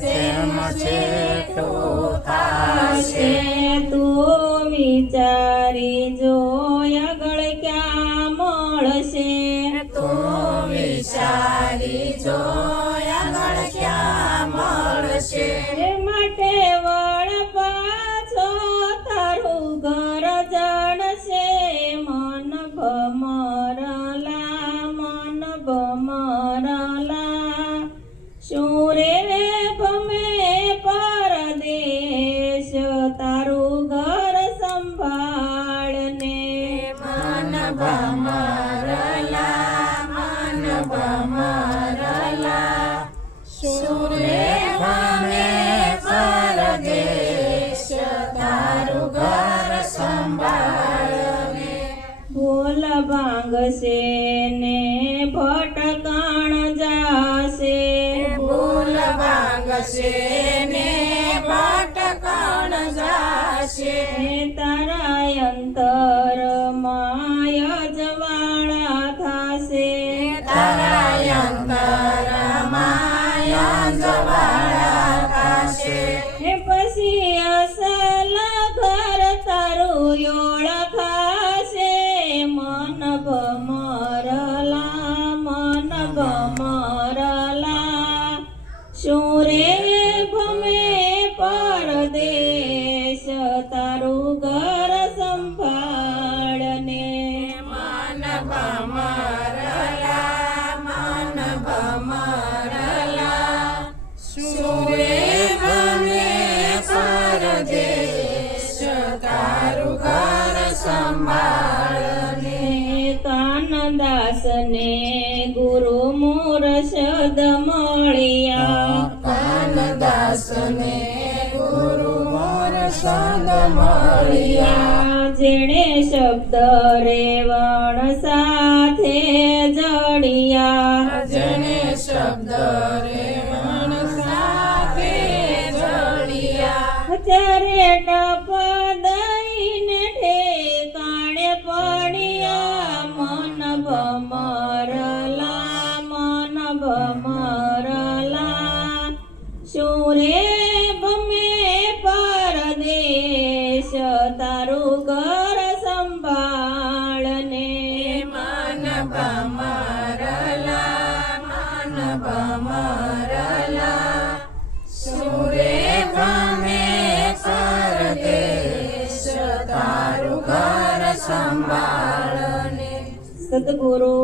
જેમ છેટું થાશે તું વિચારી જો આગળ ક્યાં મળશે તું વિચારી જો આગળ ક્યાં મળશે એ માટે વળ પાછો તારું ઘર જાણશે મન ભમરલા શું રે ભમે પરદેશ તારું ઘર સંભાળને મન ભમરલા સુરે ભમે પરદેશ તારું ઘર સંભાળને ભૂલ ભાંગશે ને ભટકાણ જાશે ભૂલ ભાંગશે ને ભટકણ જાશે તારા અંતર માય જવાળા થાશે તારા અંતર માયા જવાળા થાશે એ પછી અસલ ઘર તારું ઓળખાશે મન ભમરલા શું રે ભમે પરદેશ તારું ઘર સંભાળને મન ભમરલા સુરે ભમે પરદેશ તારું ઘર સંભાળને કાનદાસને ગુરુ મુરશદ મળ્યા કાનદાસને ગુરુ મુરશદ મળ્યા જેણે શબ્દ રેવણ સાથે જડિયા જેને શબ્દ રેવણ સાથે જોડિયા ત્યારે ટપ દઈને ઠેકાણે પડ્યા મન ભમરલા શું રે ભમે પરદેશ તારું ઘર સંભાળને મન ભમરલા સુરે ભમે પરદેશ તારું ઘર સંભાળને સદગુરુ